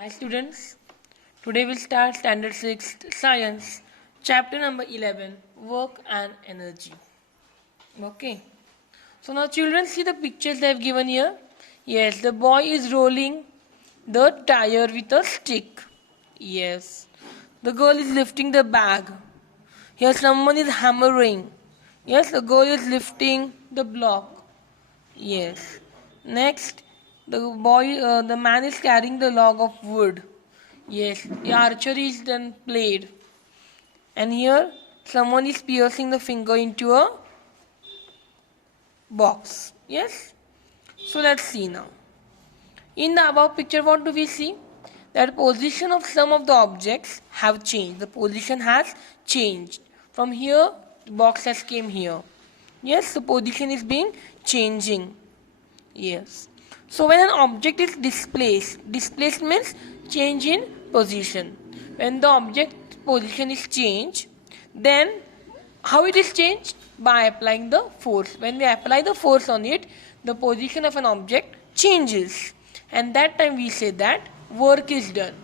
Hi students, today we'll start standard 6 science chapter number 11 work and energy. Okay, so now children see the pictures they have given here. Yes, the boy is rolling the tire with a stick. Yes, the girl is lifting the bag. Here someone is hammering. Yes, the girl is lifting the block. Yes. Next, the man is carrying the log of wood. Yes, the archery is then played. And here, someone is piercing the finger into a box. Yes. So let's see now. In the above picture, what do we see? That position of some of the objects have changed. The position has changed. From here, the box has came here. Yes, the position is being changing. Yes. So when an object is displaced means change in position. When the object position is changed, then how it is changed? By applying the force. When we apply the force on it, the position of an object changes. And that time we say that work is done.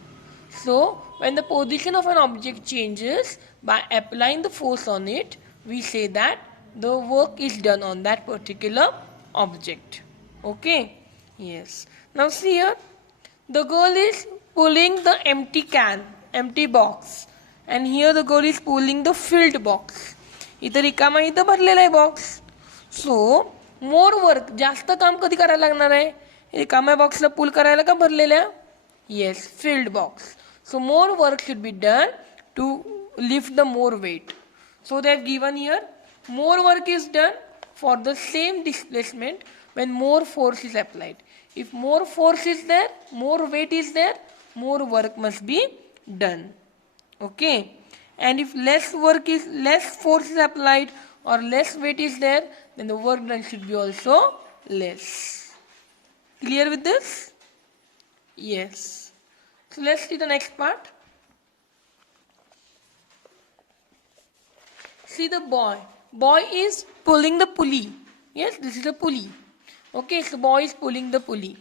So when the position of an object changes by applying the force on it, we say that the work is done on that particular object. Okay, yes. Now see here, the girl is pulling the empty box, and here the girl is pulling the filled box. इथं रिकामा इथं भरलेला आहे box. So more work, जास्त काम कधी करायला लागणार आहे? रिकाम्या बॉक्सला पुल करायला का भरलेल्या? Yes, filled box. So more work should be done to lift the more weight. So they have given here more work is done for the same displacement when more force is applied. If more force is there, more weight is there, more work must be done. Okay. And if less force is applied or less weight is there, then the work done should be also less. Clear with this? Yes. So let's see the next part. See the boy. Boy is pulling the pulley. Yes, this is a pulley. Okay, so boy is pulling the pulley.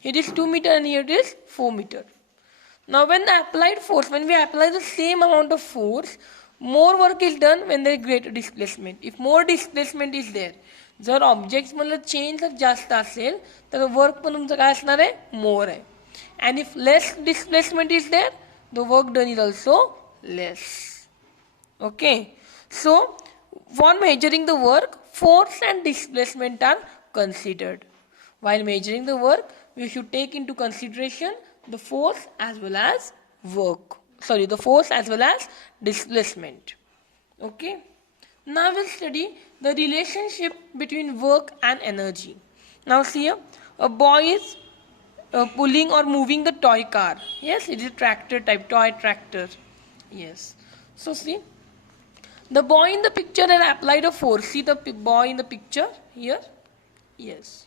Here is 2 meter and here it is 4 meter. Now when the applied force, when we apply the same amount of force, more work is done when there is greater displacement. If more displacement is there, जर object मधलं change जर जास्त असेल तर work पण तुमचं काय असणार आहे? मोर आहे. And if less displacement is there, the work done is also less. Okay. So, for measuring the work, force and displacement are considered. While measuring the work, we should take into consideration the force as well as work. Sorry, the force as well as displacement. Okay. Now we'll study the relationship between work and energy. Now see here, a boy is pulling or moving the toy car. Yes, it is a tractor type, toy tractor. Yes. So see. The boy in the picture has applied a force. See the boy in the picture here? Yes.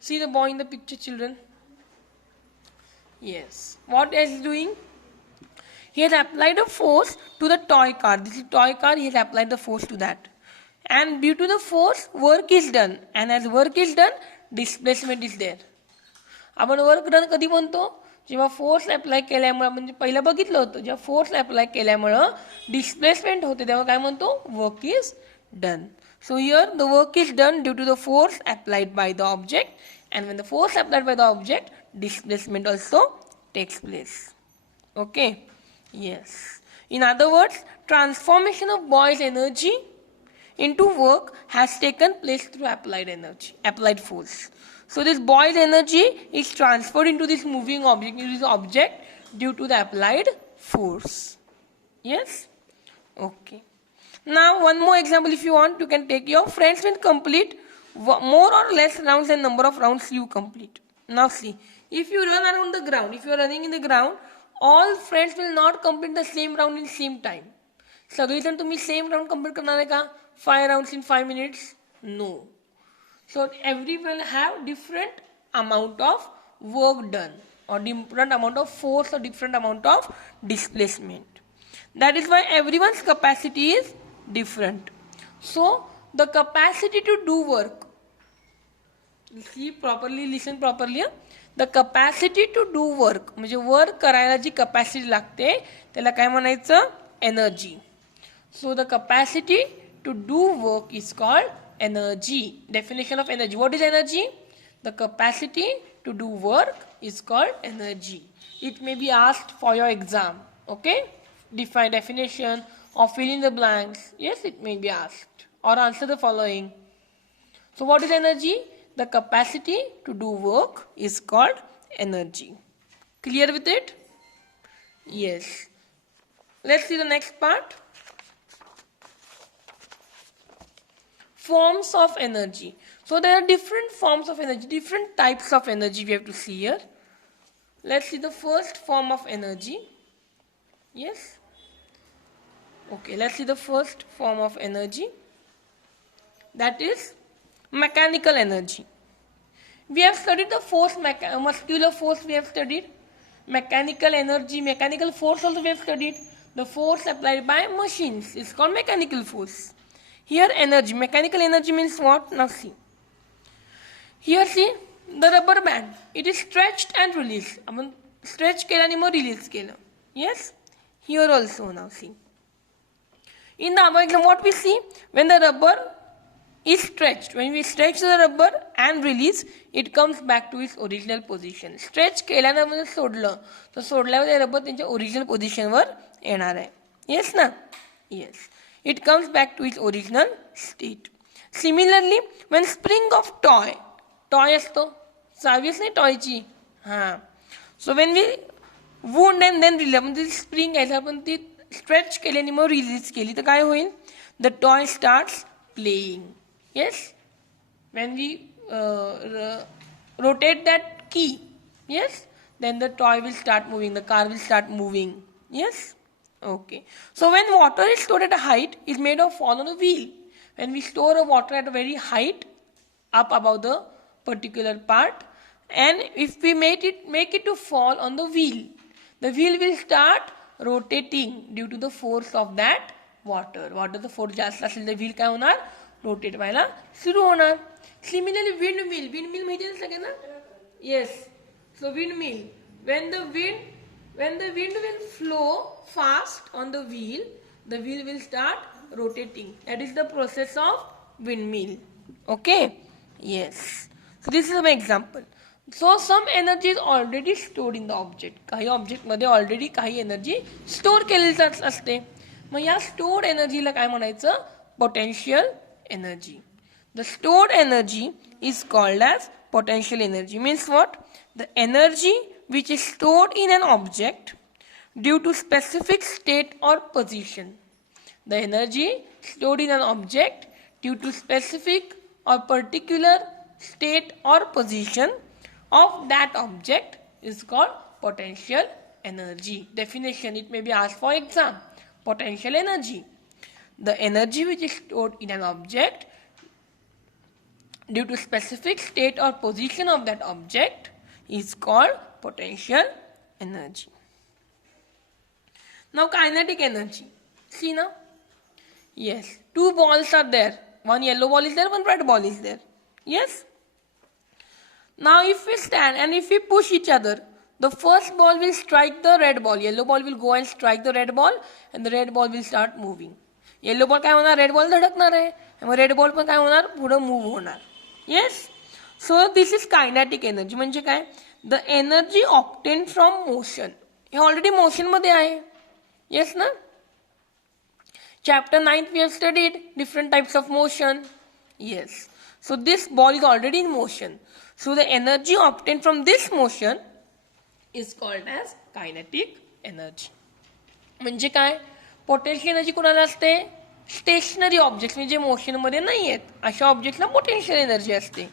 See the boy in the picture, children? Yes. What is he doing? He has applied a force to the toy car. This is toy car, he has applied the force to that. And due to the force, work is done. And as work is done, displacement is there. आपण work done कधी म्हणतो? जेव्हा force apply केल्यामुळे, म्हणजे पहिलं बघितलं होतं, जेव्हा फोर्स अप्लाय केल्यामुळं डिस्प्लेसमेंट होते तेव्हा काय म्हणतो? Work is done. So here the work is done due to the force applied by the object, and when the force applied by the object, displacement also takes place. Okay. Yes. In other words, transformation of boy's energy into work has taken place through applied force. So this boy's energy is transferred into this moving object, due to the applied force. Yes? Okay. Now one more example if you want, you can take your friends will complete more or less rounds and number of rounds you complete. Now see, if you run around the ground, if you are running in the ground, all friends will not complete the same round in same time. सगळेजण तुम्ही same round complete करणार आहे का? 5 rounds in 5 minutes? No. So everyone will have different amount of work done, or different amount of force, or different amount of displacement. That is why everyone's capacity is different. So the capacity to do work see properly, listen properly. The capacity to do work, म्हणजे work करायला जी capacity लागते त्याला काय म्हणायचं? Energy. So the capacity to do work is called energy. Definition of energy. What is energy? The capacity to do work is called energy. It may be asked for your exam. Okay, define definition or fill in the blanks. Yes, it may be asked, or answer the following. So what is energy? The capacity to do work is called energy. Clear with it? Yes. Let's see the next part. Forms of energy. So there are different forms of energy, different types of energy we have to see here. Let's see the first form of energy. Yes. Okay, let's see the first form of energy. That is mechanical energy. We have studied the force, muscular force we have studied. Mechanical energy, mechanical force also we have studied. The force applied by machines is called mechanical force. Here energy, mechanical energy means what? Now see. Here see the rubber band. It is stretched and released. आपण stretch केलं आणि मग release केलं. Yes. Here also now see. In the above example, what we see, when the rubber is stretched, when we stretch the rubber and release, it comes back to its original position. Stretch केल्यानंतर सोडलं तर सोडल्यावर ते rubber त्यांच्या original पोझिशनवर येणार आहे. Yes ना? Yes. It comes back to its original state. Similarly, when spring of toy असतो, चावीच नाही टॉयची. हां. So when we wound and then release, म्हणजे स्प्रिंग आहे आपण ती स्ट्रेच केली आणि मग रिलीज केली तर काय होईल? The toy starts playing. Yes. When we rotate that key, yes, then the toy will start moving, the car will start moving. Yes? Okay. So when water is stored at a height, it's made of fall on a wheel. When we store a water at a very height, up above the particular part, and if we make it to fall on the wheel will start rotating due to the force of that water. Waterचं force जास्त असेल तर wheel काय होणार? Rotate व्हायला सुरू होणार. Similarly wind माहिती आहे सगळ्यांना? Yes. So windmill, when the wind will flow fast on the wheel will start rotating. That is the process of windmill. Okay? Yes. So this is an example. So some energy is already stored in the object. काही object मध्ये already काही energy store केलेली असते. मग या stored एनर्जीला काय म्हणायचं? Potential energy. The stored energy is called as potential energy. Means what? The energy which is stored in an object due to specific state or position. The energy stored in an object due to specific or particular state or position of that object is called potential energy. Definition, it may be asked for exam. Potential energy. The energy which is stored in an object due to specific state or position of that object is called potential energy. Now kinetic energy. See now? Yes. Two balls are there. One yellow ball is there, one red ball is there. Yes? Now if we stand and if we push each other, the first ball will strike the red ball. Yellow ball will go and strike the red ball and the red ball will start moving. Yellow ball काय होणार? Red ball धडकणार आहे. मग red ball पण काय होणार? पुढे move होणार. Yes? So this is kinetic energy. म्हणजे काय? The energy obtained from motion. हे ऑलरेडी मोशन मध्ये आहे. Yes ना? Chapter 9 we have studied different types of motion. Yes. So this ball is already in motion. So the energy obtained from this motion is called as kinetic energy. म्हणजे काय? Potential energy कोणाला असते? Stationery objects म्हणजे मोशनमध्ये नाही आहेत अशा ऑब्जेक्ट्सला potential energy असते.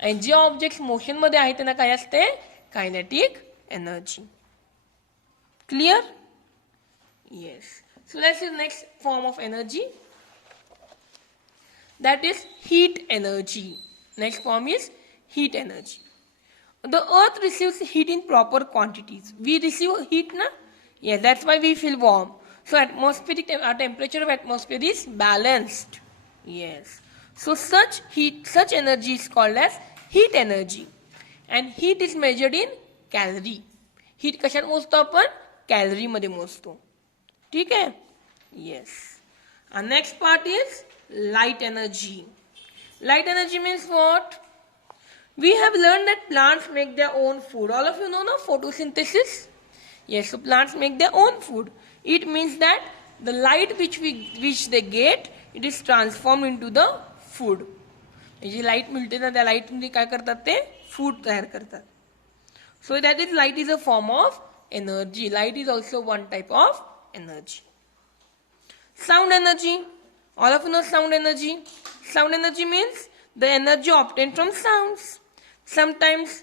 आणि जे ऑब्जेक्ट्स मोशनमध्ये आहेत त्यांना काय असते? Kinetic energy. Clear? Yes. So let's is next form of energy. That is heat energy. Next form is heat energy. The earth receives heat in proper quantities. We receive heat, na? Yes, that's why we feel warm. So atmospheric temperature of atmosphere is balanced. Yes. So such energy is called as heat energy. And heat is measured in calorie. Heat कशात मोजतो आपण? Calorie मध्ये मोजतो. ठीक आहे? Yes. Our next part is light energy. Light energy means what? We have learned that plants make their own food. All of you know now photosynthesis? Yes, so plants make their own food. It means that the light which they get, it is transformed into the food. जी light मिळते ना त्या लाईटमध्ये काय करतात ते food तयार करतात. So that is light is a form of energy. Light is also one type of energy. Sound energy. All of you know sound energy. Sound energy means the energy obtained from sounds. Sometimes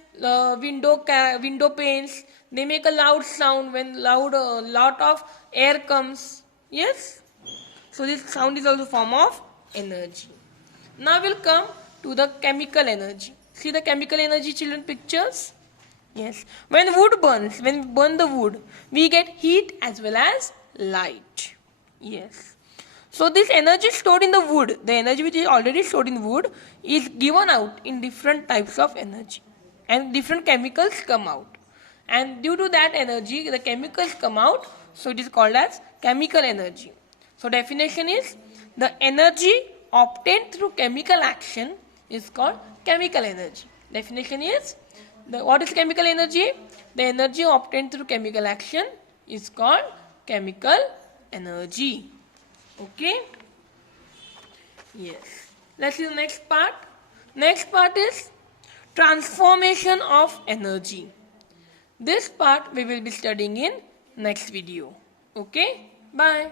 window panes, they make a loud sound when lot of air comes. Yes. So this sound is also a form of energy. Now we'll come to the chemical energy. See the chemical energy, children, pictures. Yes. When wood burns, when we burn the wood, we get heat as well as light. Yes. So this energy stored in the wood, the energy which is already stored in wood, is given out in different types of energy, and different chemicals come out. And due to that energy, the chemicals come out, so it is called as chemical energy. So definition is the energy obtained through chemical action is called chemical energy. Definition is what is chemical energy? The energy obtained through chemical action is called chemical energy. Okay? Yes. Let's see the next part. Next part is transformation of energy. This part we will be studying in next video. Okay? Bye.